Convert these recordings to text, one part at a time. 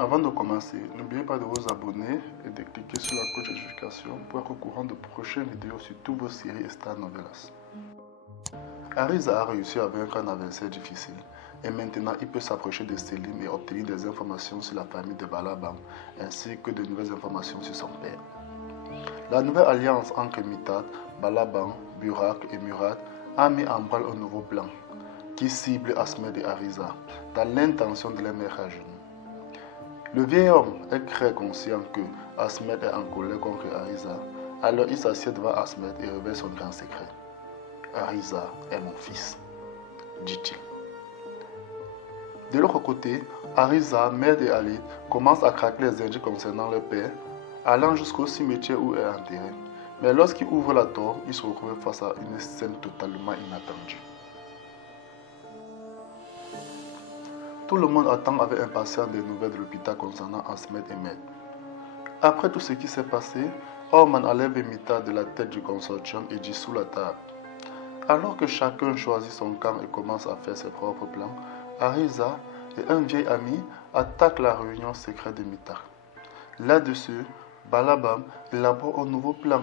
Avant de commencer, n'oubliez pas de vous abonner et de cliquer sur la cloche de notification pour être au courant de prochaines vidéos sur toutes vos séries et Star Novelas. Ariza a réussi à vaincre un adversaire difficile et maintenant il peut s'approcher de Selim et obtenir des informations sur la famille de Balaban ainsi que de nouvelles informations sur son père. La nouvelle alliance entre Mithad, Balaban, Burak et Murad a mis en branle un nouveau plan qui cible Ahmed et Ariza dans l'intention de les mettre à genoux. Le vieil homme est très conscient que Ahmed est en colère contre Ariza, alors il s'assied devant Ahmed et révèle son grand secret. Ariza est mon fils, dit-il. De l'autre côté, Ariza, Med et Ali commencent à craquer les indices concernant leur père, allant jusqu'au cimetière où il est enterré. Mais lorsqu'ils ouvrent la tombe, ils se retrouvent face à une scène totalement inattendue. Tout le monde attend avec impatience des nouvelles de l'hôpital concernant Ahmed et Med. Après tout ce qui s'est passé, Orman enlève Mithad de la tête du consortium et dit sous la table. Alors que chacun choisit son camp et commence à faire ses propres plans, Ariza et un vieil ami attaquent la réunion secrète de Mithad. Là-dessus, Balabam élabore un nouveau plan.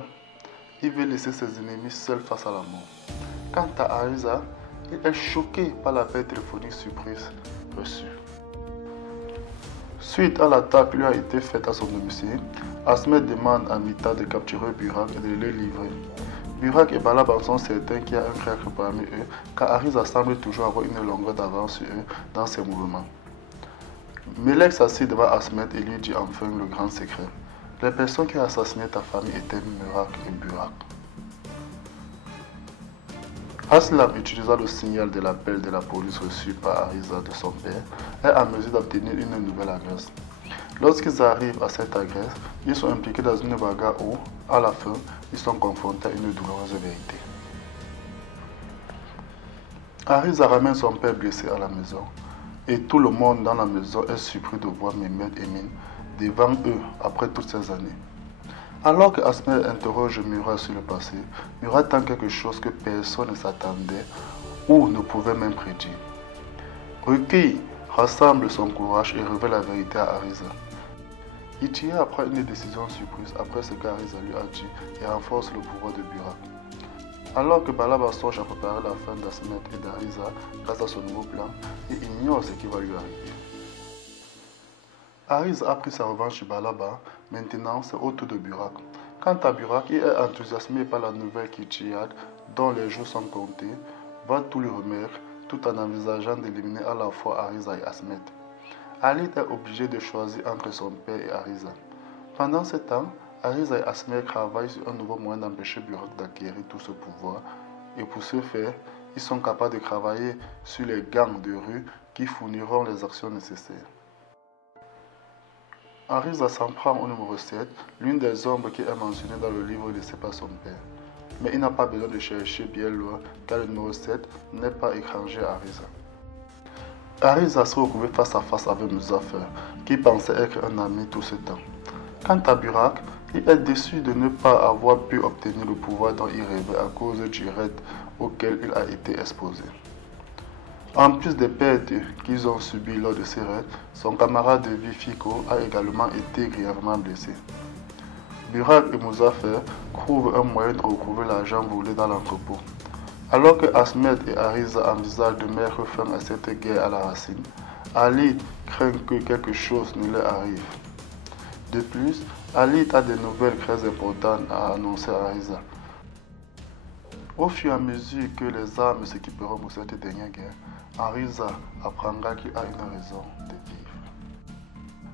Il veut laisser ses ennemis seuls face à la mort. Quant à Ariza, il est choqué par l'appel téléphonique surprise reçu. Suite à l'attaque qui lui a été faite à son domicile, Ahmed demande à Mithad de capturer Burak et de le livrer. Burak et Balaban sont certains qu'il y a un craqueur parmi eux, car Ariza semble toujours avoir une longueur d'avance sur eux dans ses mouvements. Melek s'assied devant Ahmed et lui dit enfin le grand secret. Les personnes qui ont assassiné ta famille étaient Murad et Burak. Aslam utilisa le signal de l'appel de la police reçu par Ariza de son père et en mesure d'obtenir une nouvelle adresse. Lorsqu'ils arrivent à cette adresse, ils sont impliqués dans une bagarre où, à la fin, ils sont confrontés à une douloureuse vérité. Ariza ramène son père blessé à la maison et tout le monde dans la maison est surpris de voir Mehmet Emin devant eux après toutes ces années. Alors que Ahmed interroge Murad sur le passé, Murad tente quelque chose que personne ne s'attendait ou ne pouvait même prédire. Ruki rassemble son courage et révèle la vérité à Ariza. Il tire après une décision surprise après ce qu'Ariza lui a dit et renforce le pouvoir de Burak. Alors que Balaba songe à préparer la fin d'Ahmed et d'Ariza grâce à son nouveau plan, il ignore ce qui va lui arriver. Ariza a pris sa revanche sur Balaba, maintenant c'est au tour de Burak. Quant à Burak, il est enthousiasmé par la nouvelle qu'Ichiad, dont les jours sont comptés, va tout lui remettre tout en envisageant d'éliminer à la fois Ariza et Ahmed. Ali est obligé de choisir entre son père et Ariza. Pendant ce temps, Ariza et Ahmed travaillent sur un nouveau moyen d'empêcher Burak d'acquérir tout ce pouvoir et pour ce faire, ils sont capables de travailler sur les gangs de rue qui fourniront les actions nécessaires. Ariza s'en prend au numéro 7, l'une des ombres qui est mentionnée dans le livre laissé par son père. Mais il n'a pas besoin de chercher bien loin car le numéro 7 n'est pas étranger à Ariza. Ariza se retrouvait face à face avec Muzaffer, qui pensait être un ami tout ce temps. Quant à Burak, il est déçu de ne pas avoir pu obtenir le pouvoir dont il rêvait à cause du raid auquel il a été exposé. En plus des pertes qu'ils ont subies lors de ces raids, son camarade de vie Fiko a également été grièvement blessé. Burak et Muzaffer trouvent un moyen de recouvrer l'argent volé dans l'entrepôt. Alors que Ahmed et Ariza envisagent de mettre fin à cette guerre à la racine, Ali craint que quelque chose ne leur arrive. De plus, Ali a des nouvelles très importantes à annoncer à Ariza. Au fur et à mesure que les armes s'équiperont pour cette dernière guerre, Ariza apprendra qu'il a une raison de vivre.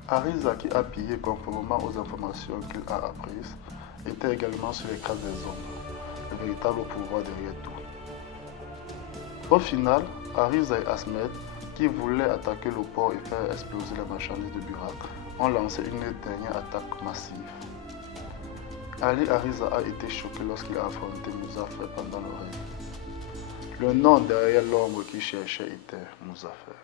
Ariza, qui a pillé conformément aux informations qu'il a apprises, était également sur les traces des ombres, le véritable pouvoir derrière tout. Au final, Ariza et Ahmed, qui voulaient attaquer le port et faire exploser les marchandises de Burak, ont lancé une dernière attaque massive. Ali Ariza a été choqué lorsqu'il a affronté Muzaffer pendant le règne. Le nom derrière l'ombre qu'il cherchait était Muzaffer.